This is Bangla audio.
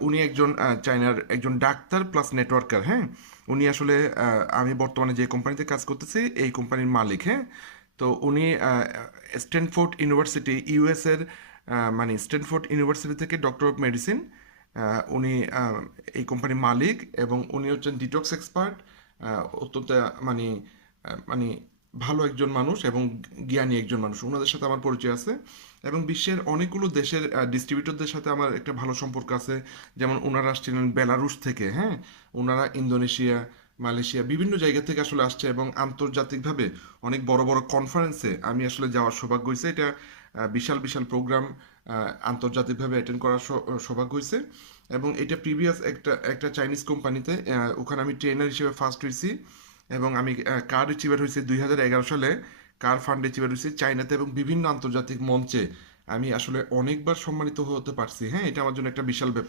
উনি একজন চায়নার একজন ডাক্তার প্লাস নেটওয়ার্কার, হ্যাঁ। উনি আসলে আমি বর্তমানে যে কোম্পানিতে কাজ করতেছি এই কোম্পানির মালিক, হ্যাঁ। তো উনি স্ট্যানফোর্ড ইউনিভার্সিটি ইউএস এর মানে স্ট্যানফোর্ড ইউনিভার্সিটি থেকে ডক্টর অফ মেডিসিন। উনি এই কোম্পানির মালিক এবং উনি হচ্ছেন ডিটক্স এক্সপার্ট। অত্যন্ত মানে মানে ভালো একজন মানুষ এবং জ্ঞানী একজন মানুষ, ওনাদের সাথে আমার পরিচয় আছে। এবং বিশ্বের অনেকগুলো দেশের ডিস্ট্রিবিউটরদের সাথে আমার একটা ভালো সম্পর্ক আছে। যেমন ওনারা আসছিলেন বেলারুশ থেকে, হ্যাঁ। ওনারা ইন্দোনেশিয়া, মালয়েশিয়া বিভিন্ন জায়গা থেকে আসলে আসছে এবং আন্তর্জাতিকভাবে অনেক বড় বড় কনফারেন্সে আমি আসলে যাওয়ার সৌভাগ্য হয়েছে। এটা বিশাল বিশাল প্রোগ্রাম আন্তর্জাতিকভাবে অ্যাটেন্ড করার সৌভাগ্য হয়েছে। এবং এটা প্রিভিয়াস একটা একটা চাইনিজ কোম্পানিতে, ওখানে আমি ট্রেনার হিসেবে ফার্স্ট হয়েছি। এবং আমি কার রিচিভার হয়েছে 2011 সালে, কার ফান্ড রিচিভার হয়েছে চাইনাতে এবং বিভিন্ন আন্তর্জাতিক মঞ্চে আমি আসলে অনেকবার সম্মানিত হতে পারছি, হ্যাঁ। এটা আমার জন্য একটা বিশাল ব্যাপার।